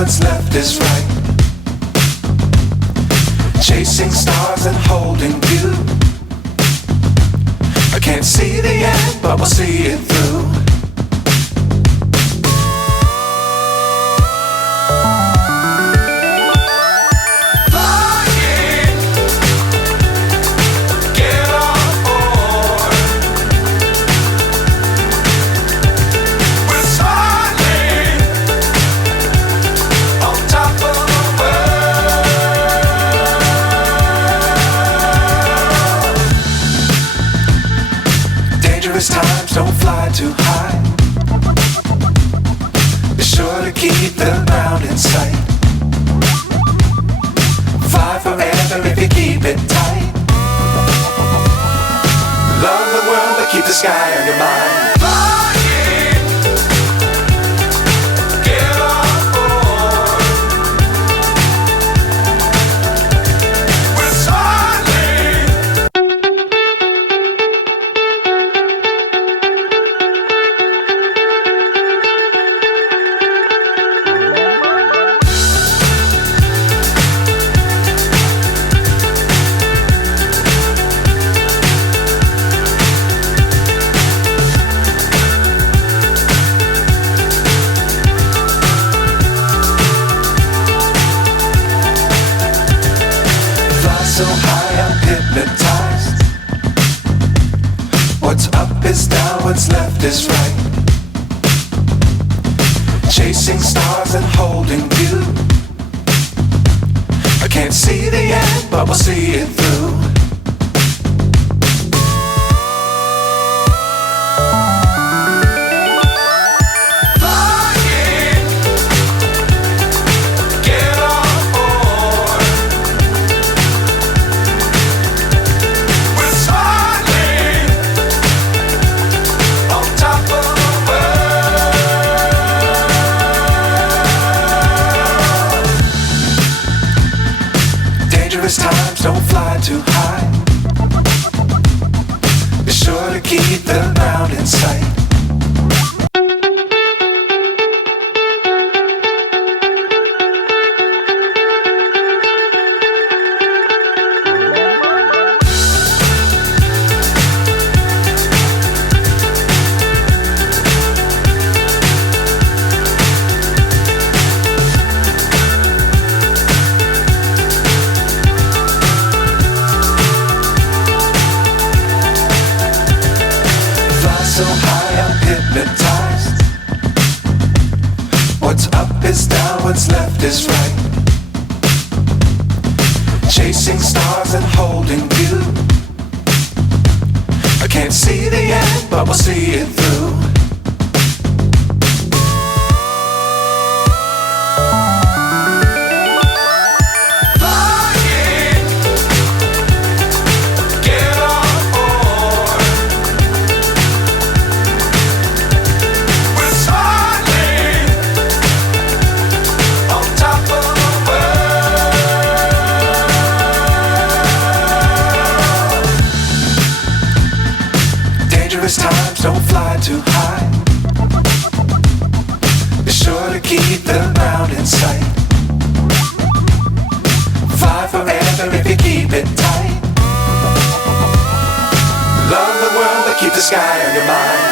what's left is right. Chasing stars and holding you. I can't see the end, but we'll see it through. Times don't fly too high. Be sure to keep the ground in sight. Fly forever if you keep it tight. Love the world but keep the sky on your mind. So high I'm hypnotized. What's up is down, what's left is right. Chasing stars and holding you. I can't see the end, but we'll see it through. Times don't fly too high. Be sure to keep the ground in sight. So high I'm hypnotized. What's up is down, what's left is right. Chasing stars and holding you. I can't see the end, but we'll see it through. Times don't fly too high. Be sure to keep the ground in sight. Fly forever if you keep it tight. Love the world but keep the sky on your mind.